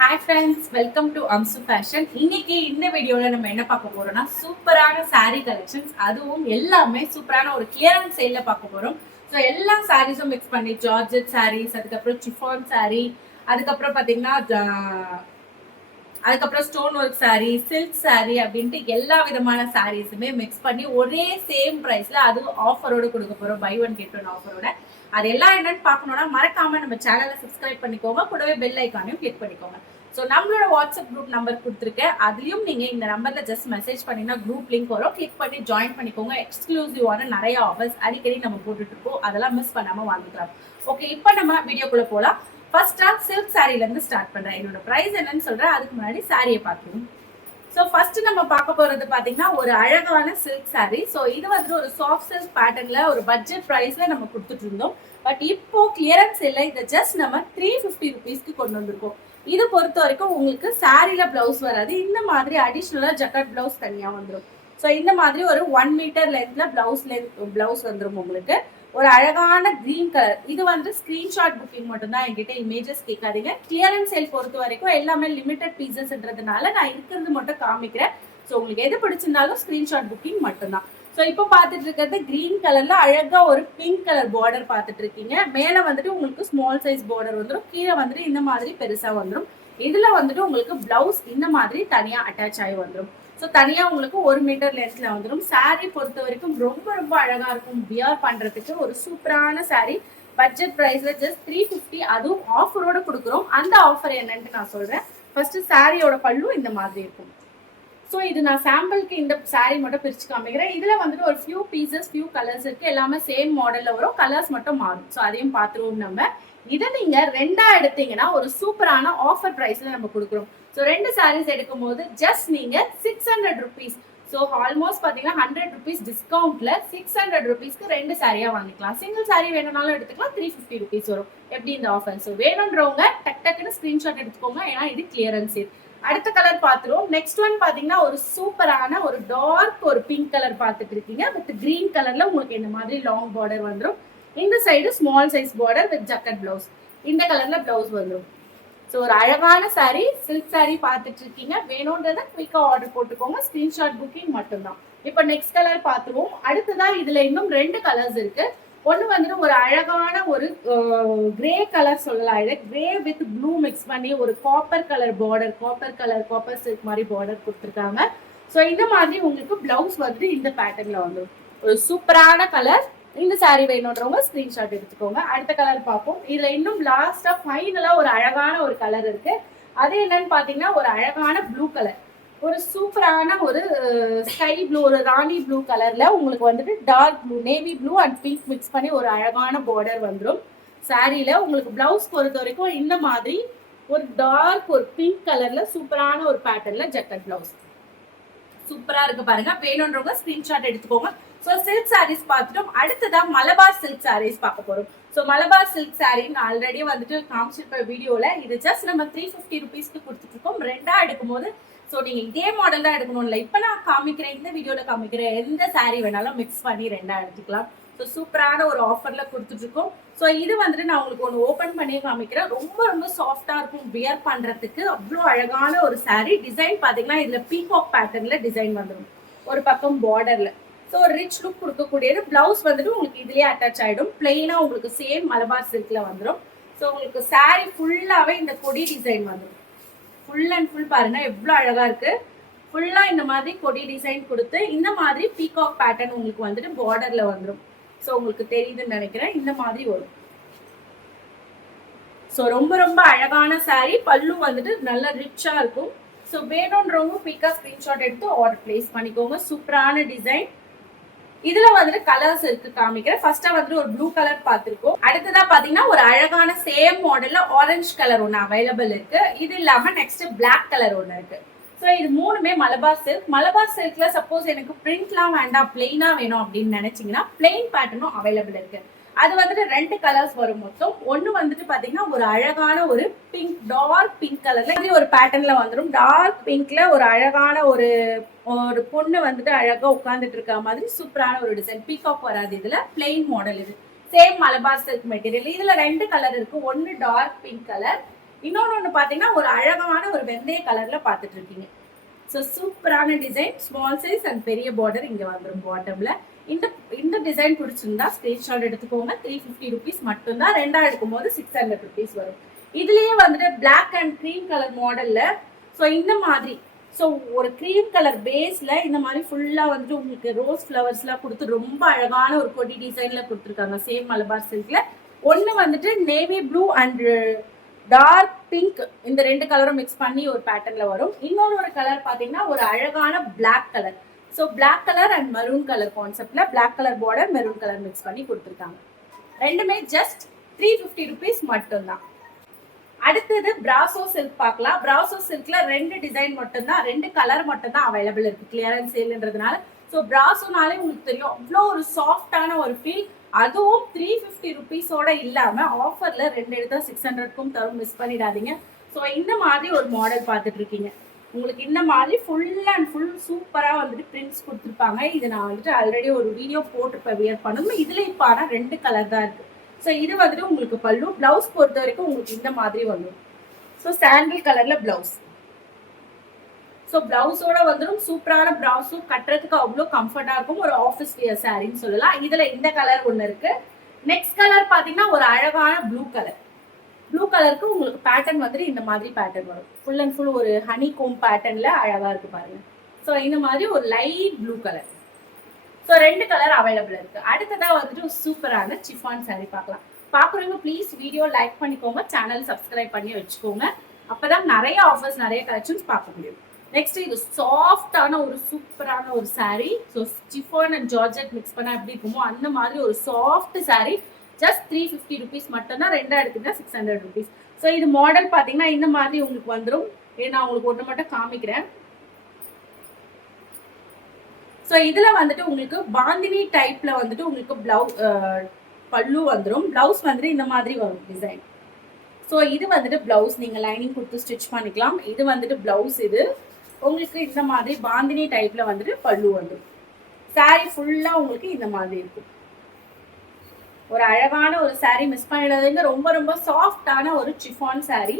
Hi friends, welcome to Amsu fashion. இன்னைக்கு இந்த வீடியோவில் நம்ம என்ன பார்க்க போறோம்னா சூப்பரான saree கலெக்ஷன்ஸ், அதுவும் எல்லாமே சூப்பரான ஒரு கிளியரன்ஸ் சேலில் பார்க்க போறோம். ஸோ எல்லா சாரீஸும் மிக்ஸ் பண்ணி ஜார்ஜெட் சாரீஸ், அதுக்கப்புறம் சிஃபான் saree, அதுக்கப்புறம் பார்த்தீங்கன்னா அதுக்கப்புறம் stone work sari, silk sari அப்படின்ட்டு எல்லா விதமான சாரீஸுமே மிக்ஸ் பண்ணி ஒரே சேம் ப்ரைஸில் அதுவும் ஆஃபரோடு கொடுக்க போகிறோம். பை ஒன் கெட் ஒன் ஆஃபரோட. அது எல்லாம் என்னன்னு பார்க்கணும்னா மறக்காம நம்ம சேனலை சப்ஸ்கிரைப் பண்ணிக்கோங்க, கூடவே பெல் ஐக்கானையும் கிளிக் பண்ணிக்கோங்க. ஸோ நம்மளோட வாட்ஸ்அப் குரூப் நம்பர் கொடுத்துருக்கேன், அதுலயும் நீங்க இந்த நம்பர்ல ஜஸ்ட் மெசேஜ் பண்ணீங்கன்னா குரூப் லிங்க் வரும், கிளிக் பண்ணி ஜாயின் பண்ணிக்கோங்க. எக்ஸ்க்ளூசிவான நிறைய ஆஃபர்ஸ் அடிக்கடி நம்ம போட்டுட்டு இருக்கோம், அதெல்லாம் மிஸ் பண்ணாம வாங்கிக்கலாம். ஓகே, இப்போ நம்ம வீடியோக்குள்ள போலாம். ஃபர்ஸ்டா சில்க் சாரீல இருந்து ஸ்டார்ட் பண்றேன். என்னோட பிரைஸ் என்னன்னு சொல்றேன், அதுக்கு முன்னாடி சாரியை பார்க்கணும். ஸோ ஃபர்ஸ்ட் நம்ம பார்க்க போறது பாத்தீங்கன்னா ஒரு அழகான சில்க் சாரீ. ஸோ இது வந்து ஒரு சாஃப்ட் சில்க் பேட்டர்ன்ல ஒரு பட்ஜெட் பிரைஸ்ல நம்ம கொடுத்துட்டு இருந்தோம். பட் இப்போ கிளியரன்ஸ் இல்லை, இதை ஜஸ்ட் நம்ம 350 ருபீஸ்க்கு கொண்டு வந்திருக்கோம். இது பொறுத்த வரைக்கும் உங்களுக்கு சாரியில பிளவுஸ் வராது, இந்த மாதிரி அடிஷ்னலா ஜக்கட் பிளவுஸ் தனியா வந்துடும். ஸோ இந்த மாதிரி ஒரு 1 மீட்டர் லென்த்ல பிளவுஸ் வந்துடும் உங்களுக்கு. ஒரு அழகான கிரீன் கலர். இது வந்து ஸ்கிரீன்ஷாட் புக்கிங் மட்டும்தான், என்கிட்ட இமேஜஸ் கேட்காதீங்க. கிளியரன்ஸ் சேல் பொறுத்த வரைக்கும் எல்லாமே லிமிடெட் பீசஸ்ன்றதுனால நான் இருக்கிறது மட்டும் காமிக்கிறேன். ஸோ உங்களுக்கு எது பிடிச்சிருந்தாலும் ஸ்கிரீன்ஷாட் புக்கிங் மட்டும்தான். ஸோ இப்போ பார்த்துட்டு இருக்கிறது கிரீன் கலர்ல அழகா ஒரு பிங்க் கலர் பார்டர் பார்த்துட்டு இருக்கீங்க. மேலே வந்துட்டு உங்களுக்கு ஸ்மால் சைஸ் பார்டர் வந்துடும், கீழே வந்துட்டு இந்த மாதிரி பெருசா வந்துடும். இதுல வந்துட்டு உங்களுக்கு பிளவுஸ் இந்த மாதிரி தனியா அட்டாச் ஆகி வந்துடும். ஸோ தனியா உங்களுக்கு 1 மீட்டர் லென்த்ல வந்துடும். சாரீ பொறுத்த வரைக்கும் ரொம்ப ரொம்ப அழகா இருக்கும். வியர் பண்றதுக்கு ஒரு சூப்பரான சாரீ. பட்ஜெட் பிரைஸ்ல ஜஸ்ட் 350, அதுவும் ஆஃபரோட கொடுக்குறோம். அந்த ஆஃபர் என்னன்னு நான் சொல்றேன். ஃபர்ஸ்ட் சாரியோட பல்லு இந்த மாதிரி இருக்கும். ஸோ இது நான் சாம்பிளுக்கு இந்த சாரீ மட்டும் பிரிச்சு காமிக்கிறேன். இதுல வந்துட்டு ஒரு ஃபியூ பீசஸ், ஃபியூ கலர்ஸ் இருக்கு. எல்லாமே சேம் மாடல்ல வரும், கலர்ஸ் மட்டும் மாறும். ஸோ அதையும் பார்த்துருவோம் நம்ம. இதை நீங்க ரெண்டா எடுத்தீங்கன்னா ஒரு சூப்பரான ஆஃபர் பிரைஸ்ல நம்ம கொடுக்குறோம். ஸோ 2 சாரீஸ் எடுக்கும் போது ஜஸ்ட் நீங்க 600 ருபீஸ். ஸோ ஆல்மோஸ்ட் பார்த்தீங்கன்னா 100 ருபீஸ் டிஸ்கவுண்ட்ல 600 ருபீஸ்க்கு 2 சாரியா வாங்கிக்கலாம். சிங்கிள் சாரி வேணும்னாலும் எடுத்துக்கலாம். 350 ருபீஸ் வரும். எப்படி இந்த ஆஃபர்? ஸோ வேணுன்றவங்க டக்குன்னு ஸ்கிரீன்ஷாட் எடுத்துக்கோங்க, ஏன்னா இது கிளியரன்ஸ் சேல். அடுத்த கலர் பார்த்துருவோம். நெக்ஸ்ட் ஒன் பாத்தீங்கன்னா ஒரு சூப்பரான ஒரு டார்க் ஒரு பிங்க் கலர் பார்த்துட்டு இருக்கீங்க. வித் கிரீன் கலர்ல உங்களுக்கு இந்த மாதிரி லாங் பார்டர் வந்துடும். இந்த side small size border with jacquard blouse. இந்த கலர்ல பிளவுஸ் வந்துடும். ஸோ ஒரு அழகான சாரீ, சில்க் சாரீ பார்த்துட்டு இருக்கீங்க. வேணும்ன்றத குயிக்கா ஆர்டர் போட்டுக்கோங்க, ஸ்கிரீன்ஷாட் புக்கிங் மட்டும்தான். இப்போ நெக்ஸ்ட் கலர் பார்த்துருவோம். அடுத்ததான் இதுல இன்னும் 2 கலர்ஸ் இருக்கு. ஒன்று வந்துட்டு ஒரு அழகான ஒரு கிரே கலர் சொல்லலாம். இதை கிரே வித் ப்ளூ மிக்ஸ் பண்ணி ஒரு copper colour border, copper silk மாதிரி பார்டர் கொடுத்துருக்காங்க. ஸோ இந்த மாதிரி உங்களுக்கு பிளவுஸ் வந்து இந்த பேட்டர்ன்ல வந்துடும். ஒரு சூப்பரான கலர். இந்த சாரீ வேணுன்றவங்க ஸ்கிரீன்ஷாட் எடுத்துக்கோங்க. அடுத்த கலர் பார்ப்போம். இதுல இன்னும் லாஸ்டா ஃபைனலா ஒரு அழகான ஒரு கலர் இருக்கு. அது என்னன்னு பாத்தீங்கன்னா ஒரு அழகான ப்ளூ கலர். ஒரு சூப்பரான ஒரு ஸ்கை ப்ளூ, ஒரு ராணி ப்ளூ கலர்ல உங்களுக்கு வந்துட்டு dark blue, navy blue and pink mix பண்ணி ஒரு அழகான பார்டர் வந்துடும். சாரீல உங்களுக்கு பிளவுஸ் பொறுத்த வரைக்கும் இந்த மாதிரி ஒரு டார்க் ஒரு பிங்க் கலர்ல சூப்பரான ஒரு பேட்டர்ன்ல ஜக்கட் பிளவுஸ். சூப்பரா இருக்கு பாருங்க. வேணும்ன்றவங்க ஸ்கிரீன்ஷாட் எடுத்துக்கோங்க. ஸோ சில்க் சாரீஸ் பார்த்துட்டோம். அடுத்ததான் மலபார் சில்க் சாரீஸ் பார்க்க போறோம். So Malabar silk sari already வந்துட்டு காமிச்சிருப்ப வீடியோல. இது ஜஸ்ட் நம்ம 350 ருபீஸ்க்கு கொடுத்துட்டு இருக்கோம். ரெண்டா எடுக்கும் போது ஸோ நீங்க இதே மாடல் தான் எடுக்கணும் இல்லை. இப்போ நான் காமிக்கிறேன், இந்த வீடியோல காமிக்கிறேன், எந்த சாரீ வேணாலும் மிக்ஸ் பண்ணி ரெண்டா எடுத்துக்கலாம். ஸோ சூப்பரான ஒரு ஆஃபர்ல கொடுத்துட்டு இருக்கோம். ஸோ இது வந்துட்டு நான் உங்களுக்கு ஒன்று ஓப்பன் பண்ணி காமிக்கிறேன். ரொம்ப ரொம்ப சாஃப்டா இருக்கும், வியர் பண்றதுக்கு அவ்வளோ அழகான ஒரு சாரீ. டிசைன் பாத்தீங்கன்னா இதுல பீகாக் பேட்டர்ன்ல டிசைன் வந்துடும் ஒரு பக்கம் பார்டர்ல. ஸோ ஒரு ரிச் லுக் கொடுக்கக்கூடியது. பிளவுஸ் வந்துட்டு உங்களுக்கு இதுலயே அட்டாச் ஆயிடும். பிளெயினா உங்களுக்கு சேம் மலபார் சில்க்ல வந்துடும். ஸோ உங்களுக்கு சாரீ ஃபுல்லாவே இந்த கொடி டிசைன் வந்துடும். ஃபுல் அண்ட் ஃபுல் பாருங்க எவ்வளோ அழகா இருக்கு. ஃபுல்லா இந்த மாதிரி கொடி டிசைன் கொடுத்து இந்த மாதிரி பீகாக் பேட்டர்ன் உங்களுக்கு வந்துட்டு பார்டர்ல வந்துடும். ஸோ உங்களுக்கு தெரியுதுன்னு நினைக்கிறேன், இந்த மாதிரி வரும். ஸோ ரொம்ப ரொம்ப அழகான சாரீ. பல்லு வந்துட்டு நல்லா ரிச்சா இருக்கும். ஸோ வேணும்ன்றவங்க குயிக்கா ஸ்கிரீன்ஷாட் எடுத்து ஆர்டர் பிளேஸ் பண்ணிக்கோங்க. சூப்பரான டிசைன். இதுல வந்துட்டு கலர்ஸ் இருக்கு, காமிக்கிறேன். ஃபர்ஸ்டா வந்துட்டு ஒரு ப்ளூ கலர் பார்த்திருக்கோம். அடுத்ததா பாத்தீங்கன்னா ஒரு அழகான சேம் மாடல்ல ஆரஞ்சு கலர் ஒன்று அவைலபிள் இருக்கு. இது இல்லாம நெக்ஸ்ட் பிளாக் கலர் ஒன்று இருக்கு. ஸோ இது மூணுமே மலபார் சில்க். மலபார் சில்க்ல சப்போஸ் எனக்கு பிரிண்ட்லாம் வேண்டாம், பிளெயினா வேணும் அப்படின்னு நினைச்சீங்கன்னா பிளெயின் பேட்டர்னும் அவைலபிள் இருக்கு. அது வந்துட்டு 2 கலர்ஸ் வரும் மொத்தம். ஒன்னு வந்துட்டு பாத்தீங்கன்னா ஒரு அழகான ஒரு பிங்க், டார்க் பிங்க் கலர்ல ஒரு பேட்டர்ன்ல வந்துடும். டார்க் பிங்க்ல ஒரு அழகான ஒரு ஒரு பொண்ணு வந்துட்டு அழகா உட்கார்ந்துட்டு இருக்க மாதிரி சூப்பரான ஒரு டிசைன். பீகாக் வராது, இதுல பிளெயின் மாடல். இது சேம் மலபார் சில்க் மெட்டீரியல். இதுல 2 கலர் இருக்கு. ஒன்னு டார்க் பிங்க் கலர், இன்னொன்னு பாத்தீங்கன்னா ஒரு அழகான ஒரு வெந்தய கலர்ல பாத்துட்டு இருக்கீங்க. ஸோ சூப்பரான டிசைன், ஸ்மால் சைஸ் அண்ட் பெரிய பார்டர் இங்க வந்துடும் பாட்டம்ல. இந்த இந்த டிசைன் பிடிச்சிருந்தா ஸ்கிரீன்ஷாட் எடுத்துக்கோங்க. 350 ருபீஸ் மட்டும்தான். ரெண்டா எடுக்கும் போது 600 ருபீஸ் வரும். இதுலயே வந்துட்டு பிளாக் அண்ட் கிரீம் கலர் மாடல்ல ஸோ இந்த மாதிரி ஸோ ஒரு கிரீம் கலர் பேஸ்ல இந்த மாதிரி ஃபுல்லா வந்துட்டு உங்களுக்கு ரோஸ் ஃப்ளவர்ஸ்லாம் கொடுத்து ரொம்ப அழகான ஒரு கொடி டிசைன்ல கொடுத்துருக்காங்க. சேம் மலபார் சில்க்ல. ஒன்று வந்துட்டு navy blue and dark pink இந்த ரெண்டு கலரும் மிக்ஸ் பண்ணி ஒரு பேட்டர்ன்ல வரும். இன்னொரு ஒரு கலர் பாத்தீங்கன்னா ஒரு அழகான black colour. So black colour and maroon colour கான்செப்ட்ல black colour border maroon colour mix பண்ணி கொடுத்துருக்காங்க. ரெண்டுமே ஜஸ்ட் 350 ருபீஸ் மட்டும்தான். அடுத்தது பிராசோ சில்க் பார்க்கலாம். பிராசோ சில்க்ல ரெண்டு டிசைன் மட்டும்தான், ரெண்டு கலர் மட்டும்தான் அவைலபிள் இருக்கு கிளியரன்ஸ் சேல்ன்றதுனால. ஸோ பிராசோனாலே உங்களுக்கு தெரியும் அவ்வளோ ஒரு சாஃப்டான ஒரு ஃபீல். அதுவும் 350 ருபீஸோட இல்லாம ஆஃபர்ல ரெண்டு எடுத்தா 600க்கும் தரும், மிஸ் பண்ணிடாதீங்க. ஸோ இந்த மாதிரி ஒரு மாடல் பார்த்துட்டு இருக்கீங்க. உங்களுக்கு இந்த மாதிரி ஃபுல் அண்ட் ஃபுல் சூப்பரா வந்துட்டு பிரிண்ட்ஸ் கொடுத்துருப்பாங்க. இது நான் வந்துட்டு ஆல்ரெடி ஒரு வீடியோ போட்டு வியர் பண்ணணும். இதுல இப்போ ஆனால் ரெண்டு கலர் தான் இருக்கு. ஸோ இது வந்துட்டு உங்களுக்கு பல்லு. பிளவுஸ் பொறுத்த வரைக்கும் உங்களுக்கு இந்த மாதிரி வந்துடும். ஸோ சாண்டில் கலர்ல பிளவுஸ். ஸோ பிளவுஸோட வந்துடும். சூப்பரான பிளவுஸும் கட்டுறதுக்கு அவ்வளோ கம்ஃபர்டா இருக்கும். ஒரு ஆஃபீஸ் வியர் சாரின்னு சொல்லலாம். இதுல இந்த கலர் ஒன்று இருக்கு. நெக்ஸ்ட் கலர் பாத்தீங்கன்னா ஒரு அழகான ப்ளூ கலர். ப்ளூ கலருக்கு உங்களுக்கு பேட்டர்ன் வந்துட்டு இந்த மாதிரி பேட்டர்ன் வரும். ஃபுல் அண்ட் ஃபுல் ஒரு ஹனி கோம் பேட்டர்ன்ல அழகா இருக்கு பாருங்க. ஸோ இந்த மாதிரி ஒரு லைட் ப்ளூ கலர். ஸோ ரெண்டு கலர் அவைலபிள் இருக்கு. அடுத்ததா வந்துட்டு சூப்பரான சிஃபான் சாரி பார்க்கலாம். பாக்குறவங்க ப்ளீஸ் வீடியோ லைக் பண்ணிக்கோங்க, சேனல் சப்ஸ்கிரைப் பண்ணி வச்சுக்கோங்க. அப்பதான் நிறைய ஆஃபர்ஸ் நிறைய கலெக்ஷன்ஸ் பார்க்க முடியும். நெக்ஸ்ட் இது சாஃப்டான ஒரு சூப்பரான ஒரு sorry. So chiffon and georgette mix பண்ணா எப்படி இருக்குமோ அந்த மாதிரி ஒரு சாஃப்ட் சாரி. ஜஸ்ட் 350 ருபீஸ் மட்டும்தான். ரெண்டா எடுத்தீங்கன்னா 600 ருபீஸ். ஸோ இது மாடல் பாத்தீங்கன்னா இந்த மாதிரி உங்களுக்கு வந்துடும். நான் உங்களுக்கு ஒன்று மட்டும் காமிக்கிறேன். ஸோ இதுல வந்துட்டு உங்களுக்கு பாந்தினி டைப்ல வந்துட்டு உங்களுக்கு பல்லு வந்துடும். பிளவுஸ் வந்துட்டு இந்த மாதிரி வரும் டிசைன். ஸோ இது வந்துட்டு பிளவுஸ், நீங்க லைனிங் கொடுத்து ஸ்டிச் பண்ணிக்கலாம். இது வந்துட்டு பிளவுஸ். இது உங்களுக்கு இந்த மாதிரி பாந்தினி டைப்ல வந்துட்டு பல்லு வந்துடும். சாரி ஃபுல்லா உங்களுக்கு இந்த மாதிரி இருக்கும். ஒரு அழகான ஒரு சாரி, மிஸ் பண்ணிடாதீங்க. ரொம்ப ரொம்ப சாஃப்டான ஒரு சிஃபான் சாரி.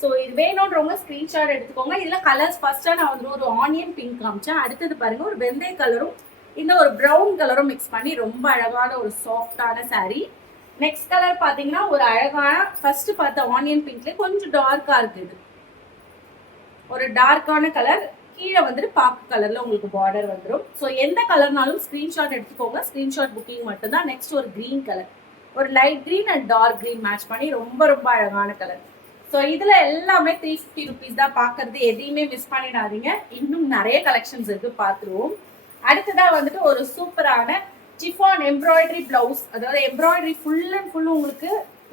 ஸோ இது வேணும்ன்றவங்க ஸ்கிரீன்ஷாட் எடுத்துக்கோங்க. இதுல கலர்ஸ் ஃபர்ஸ்டா நான் வந்து ஒரு ஆனியன் பிங்க் காமிச்சேன். அடுத்தது பாருங்க ஒரு வெந்தய கலரும் இந்த ஒரு ப்ரௌன் கலரும் மிக்ஸ் பண்ணி ரொம்ப அழகான ஒரு சாஃப்டான சாரி. நெக்ஸ்ட் கலர் பாத்தீங்கன்னா ஒரு அழகான ஃபர்ஸ்ட் பார்த்த ஆனியன் பிங்க்ல கொஞ்சம் டார்க்கா இருக்கு. இது ஒரு டார்க்கான கலர். கீழே வந்துட்டு பாக்கு கலர்ல உங்களுக்கு பார்டர் வந்துடும். ஸோ எந்த கலர்னாலும் ஸ்கிரீன்ஷாட் எடுத்துக்கோங்க. ஸ்கிரீன்ஷாட் புக்கிங் மட்டும்தான். நெக்ஸ்ட் ஒரு கிரீன் கலர், ஒரு light green and dark green match பண்ணி ரொம்ப ரொம்ப அழகான கலர். ஸோ இதுல எல்லாமே 350 ருபீஸ் தான். பாக்குறது எதையுமே மிஸ் பண்ணிடாதீங்க. இன்னும் நிறைய கலெக்ஷன்ஸ் இருக்கு, பார்த்துருவோம். அடுத்ததா வந்துட்டு ஒரு சூப்பரான சிஃபான் எம்ப்ராய்டரி பிளவுஸ். அதாவது எம்ப்ராய்டரி ஃபுல் அண்ட் ஃபுல் உங்களுக்கு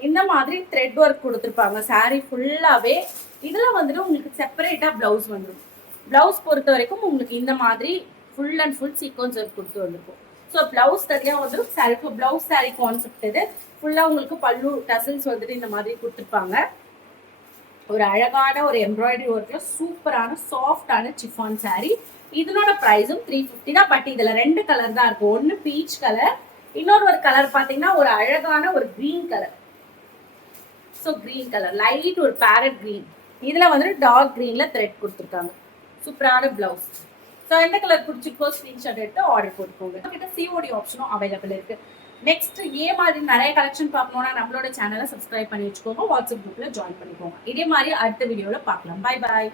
இந்த மாதிரி த்ரெட் ஒர்க் கொடுத்துருப்பாங்க சாரி ஃபுல்லாவே. இதுல வந்துட்டு உங்களுக்கு செப்பரேட்டா பிளவுஸ் வந்துடும். பிளவுஸ் பொறுத்த வரைக்கும் உங்களுக்கு இந்த மாதிரி full and full sequence work கொடுத்து வந்திருக்கும். ஸோ பிளவுஸ் தனியா வந்துடும். சாரி பிளவுஸ் சாரி கான்செப்ட் இது. ஃபுல்லா உங்களுக்கு பல்லு டசல்ஸ் வந்துட்டு இந்த மாதிரி கொடுத்துருப்பாங்க. ஒரு அழகான ஒரு எம்ப்ராய்டரி ஒர்க்ல சூப்பரான சாஃப்டான சிஃபான் சாரி. இதனோட பிரைஸும் 350 தான். பட் இதுல ரெண்டு கலர் தான் இருக்கும். ஒன்னு பீச் கலர், இன்னொரு ஒரு கலர் பாத்தீங்கன்னா ஒரு அழகான ஒரு green colour. So green colour light ஒரு பேரட் கிரீன். இதுல வந்து டார்க் கிரீன்ல த்ரெட் கொடுத்துருக்காங்க. சூப்பரான பிளவுஸ். ஸோ எந்த கலர் பிடிச்சிருக்கோ ஸ்கிரீன்ஷாட் எடுத்து ஆர்டர் போட்டுக்கோங்க. கிட்ட சிஓடி ஆப்ஷனும் அவைலபிள் இருக்கு. நெக்ஸ்ட் மாதிரி நிறைய கலெக்ஷன் பார்க்கணும்னா நம்மளோட சேனலை சப்ஸ்கிரைப் பண்ணி வச்சுக்கோங்க. வாட்ஸ்அப் குரூப்ல ஜாயின் பண்ணிக்கோங்க. இதே மாதிரி அடுத்த வீடியோல பார்க்கலாம். Bye bye.